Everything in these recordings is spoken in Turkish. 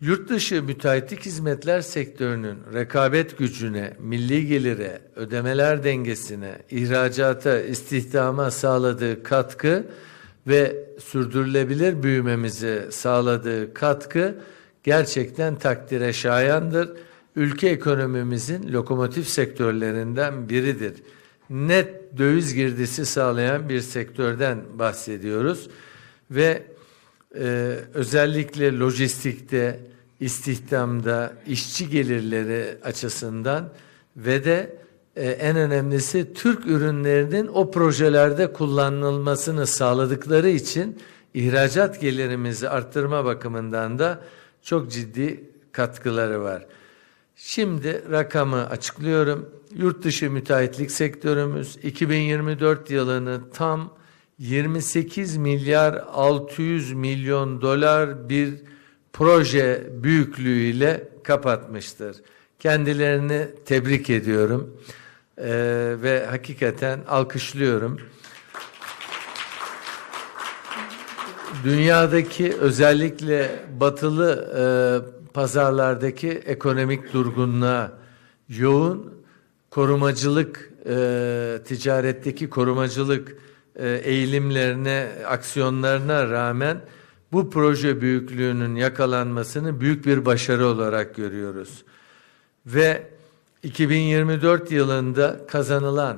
Yurt dışı müteahhitlik hizmetler sektörünün rekabet gücüne, milli gelire, ödemeler dengesine, ihracata, istihdama sağladığı katkı ve sürdürülebilir büyümemize sağladığı katkı gerçekten takdire şayandır. Ülke ekonomimizin lokomotif sektörlerinden biridir. Net döviz girdisi sağlayan bir sektörden bahsediyoruz ve e, özellikle lojistikte, istihdamda, işçi gelirleri açısından ve de e, en önemlisi Türk ürünlerinin o projelerde kullanılmasını sağladıkları için ihracat gelirimizi arttırma bakımından da çok ciddi katkıları var. Şimdi rakamı açıklıyorum. Yurt dışı müteahhitlik sektörümüz 2024 yılını tam 28 milyar 600 milyon dolar bir proje büyüklüğüyle kapatmıştır. Kendilerini tebrik ediyorum Ee, ve hakikaten alkışlıyorum. Dünyadaki özellikle batılı e, pazarlardaki ekonomik durgunluğa yoğun korumacılık, e, ticaretteki korumacılık e, eğilimlerine, aksiyonlarına rağmen bu proje büyüklüğünün yakalanmasını büyük bir başarı olarak görüyoruz. Ve 2024 yılında kazanılan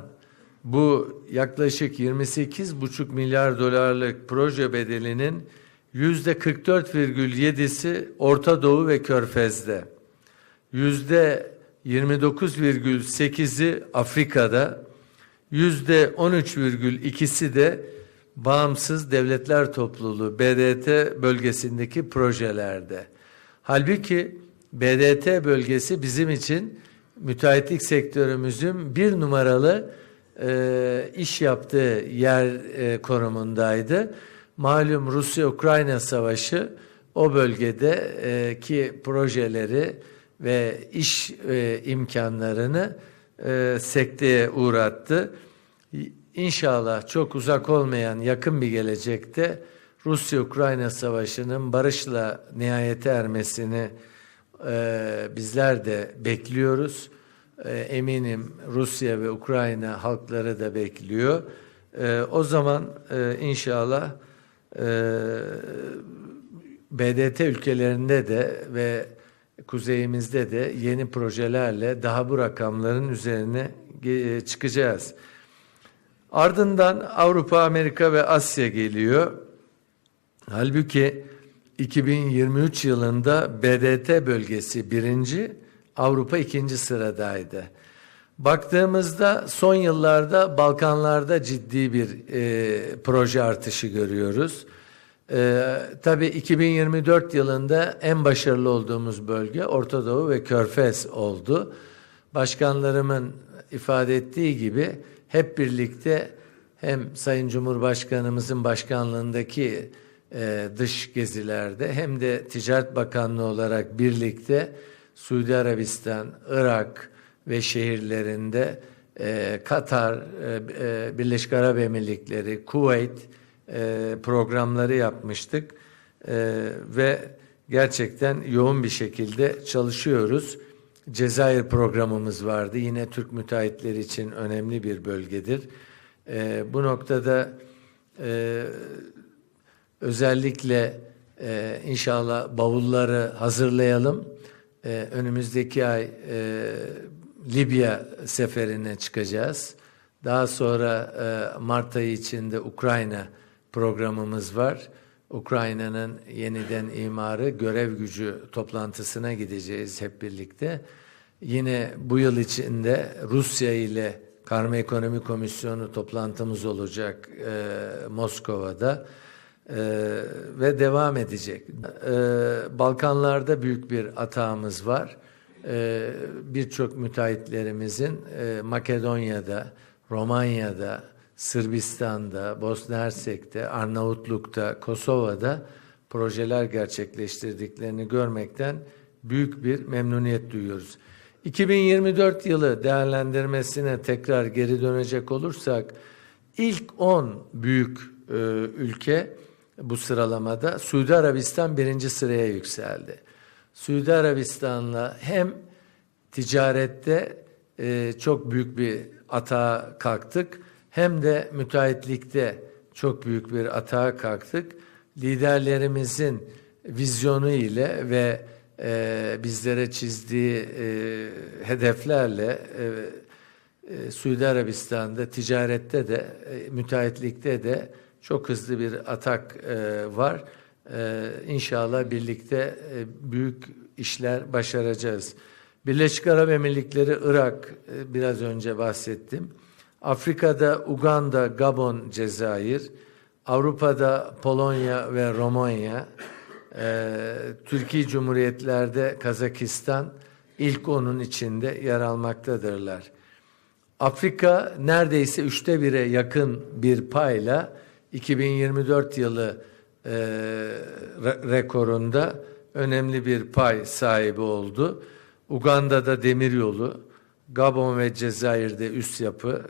bu yaklaşık 28,5 milyar dolarlık proje bedelinin yüzde 44,7'si Orta Doğu ve Körfez'de. Yüzde 29,8'i Afrika'da, yüzde 13,2'si de bağımsız devletler topluluğu BDT bölgesindeki projelerde. Halbuki BDT bölgesi bizim için müteahhitlik sektörümüzün bir numaralı e, iş yaptığı yer e, konumundaydı. Malum Rusya-Ukrayna savaşı o bölgedeki projeleri ve iş e, imkanlarını e, sekteye uğrattı. İnşallah çok uzak olmayan yakın bir gelecekte Rusya-Ukrayna savaşının barışla nihayete ermesini e, bizler de bekliyoruz. E, eminim Rusya ve Ukrayna halkları da bekliyor. E, o zaman e, inşallah e, BDT ülkelerinde de ve kuzeyimizde de yeni projelerle daha bu rakamların üzerine e, çıkacağız. Ardından Avrupa, Amerika ve Asya geliyor. Halbuki 2023 yılında BDT bölgesi birinci, Avrupa ikinci sıradaydı. Baktığımızda son yıllarda Balkanlarda ciddi bir e, proje artışı görüyoruz. E, tabii 2024 yılında en başarılı olduğumuz bölge Orta Doğu ve Körfez oldu. Başkanlarımın ifade ettiği gibi hep birlikte hem Sayın Cumhurbaşkanımızın başkanlığındaki e, dış gezilerde hem de Ticaret Bakanlığı olarak birlikte Suudi Arabistan, Irak ve şehirlerinde e, Katar, e, e, Birleşik Arap Emirlikleri, Kuveyt e, programları yapmıştık e, ve gerçekten yoğun bir şekilde çalışıyoruz. Cezayir programımız vardı. Yine Türk müteahhitleri için önemli bir bölgedir. E, bu noktada e, özellikle e, inşallah bavulları hazırlayalım. E, önümüzdeki ay e, Libya seferine çıkacağız. Daha sonra e, Mart ayı içinde Ukrayna programımız var. Ukrayna'nın yeniden imarı görev gücü toplantısına gideceğiz hep birlikte. Yine bu yıl içinde Rusya ile Karma Ekonomi Komisyonu toplantımız olacak e, Moskova'da e, ve devam edecek. E, Balkanlarda büyük bir atağımız var. E, Birçok müteahhitlerimizin e, Makedonya'da, Romanya'da, Sırbistan'da, Bosna Hersek'te, Arnavutluk'ta, Kosova'da projeler gerçekleştirdiklerini görmekten büyük bir memnuniyet duyuyoruz. 2024 yılı değerlendirmesine tekrar geri dönecek olursak ilk 10 büyük e, ülke bu sıralamada Suudi Arabistan birinci sıraya yükseldi. Suudi Arabistan'la hem ticarette e, çok büyük bir atağa kalktık hem de müteahhitlikte çok büyük bir atağa kalktık. Liderlerimizin vizyonu ile ve e, bizlere çizdiği e, hedeflerle e, e, Suudi Arabistan'da ticarette de e, müteahhitlikte de çok hızlı bir atak e, var. E, inşallah birlikte e, büyük işler başaracağız. Birleşik Arap Emirlikleri, Irak e, biraz önce bahsettim. Afrika'da Uganda, Gabon, Cezayir, Avrupa'da Polonya ve Romanya, e, Türkiye Cumhuriyetlerde Kazakistan ilk onun içinde yer almaktadırlar. Afrika neredeyse üçte bire yakın bir payla 2024 yılı e, re- rekorunda önemli bir pay sahibi oldu. Uganda'da demiryolu, Gabon ve Cezayir'de üst yapı,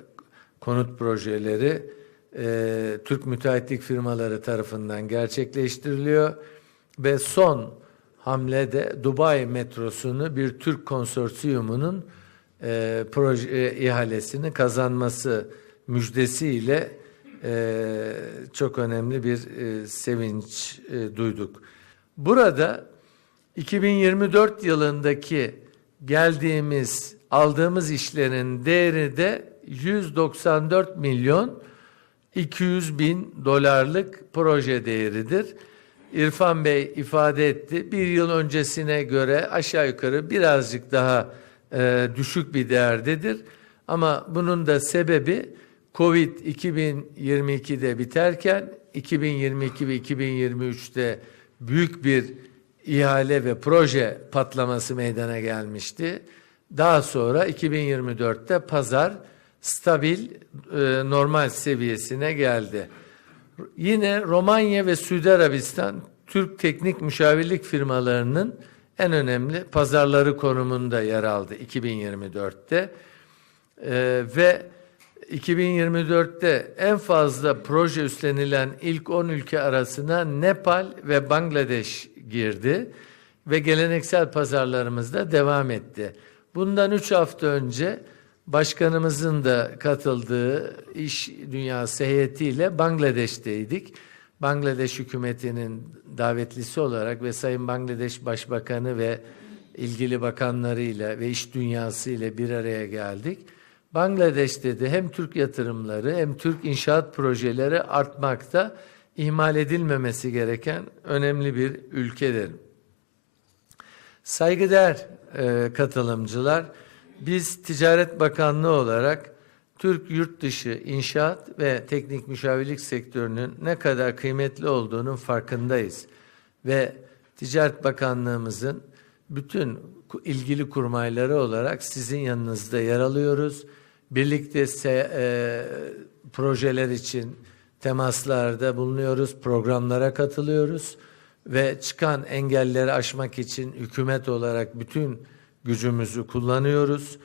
konut projeleri e, Türk müteahhitlik firmaları tarafından gerçekleştiriliyor ve son hamlede Dubai metrosunu bir Türk konsorsiyumunun e, proje e, ihalesini kazanması müjdesiyle e, çok önemli bir e, sevinç e, duyduk. Burada 2024 yılındaki geldiğimiz aldığımız işlerin değeri de 194 milyon 200 bin dolarlık proje değeridir. İrfan Bey ifade etti. Bir yıl öncesine göre aşağı yukarı birazcık daha e, düşük bir değerdedir. Ama bunun da sebebi Covid 2022'de biterken 2022 ve 2023'te büyük bir ihale ve proje patlaması meydana gelmişti. Daha sonra 2024'te pazar stabil e, normal seviyesine geldi. Yine Romanya ve Suudi Arabistan Türk teknik müşavirlik firmalarının en önemli pazarları konumunda yer aldı 2024'te. Ee, ve 2024'te en fazla proje üstlenilen ilk 10 ülke arasına Nepal ve Bangladeş girdi ve geleneksel pazarlarımızda devam etti. Bundan 3 hafta önce başkanımızın da katıldığı iş dünyası heyetiyle Bangladeş'teydik. Bangladeş hükümetinin davetlisi olarak ve Sayın Bangladeş Başbakanı ve ilgili bakanlarıyla ve iş dünyası ile bir araya geldik. Bangladeş'te de hem Türk yatırımları hem Türk inşaat projeleri artmakta ihmal edilmemesi gereken önemli bir ülkedir. Saygıdeğer e, katılımcılar, biz Ticaret Bakanlığı olarak Türk yurt dışı inşaat ve teknik müşavirlik sektörünün ne kadar kıymetli olduğunun farkındayız. Ve Ticaret Bakanlığımızın bütün ilgili kurmayları olarak sizin yanınızda yer alıyoruz. Birlikte se, e, projeler için temaslarda bulunuyoruz, programlara katılıyoruz ve çıkan engelleri aşmak için hükümet olarak bütün gücümüzü kullanıyoruz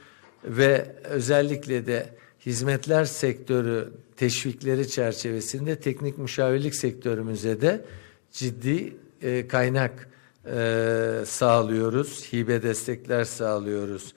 ve özellikle de hizmetler sektörü teşvikleri çerçevesinde teknik müşavirlik sektörümüze de ciddi e, kaynak e, sağlıyoruz, hibe destekler sağlıyoruz.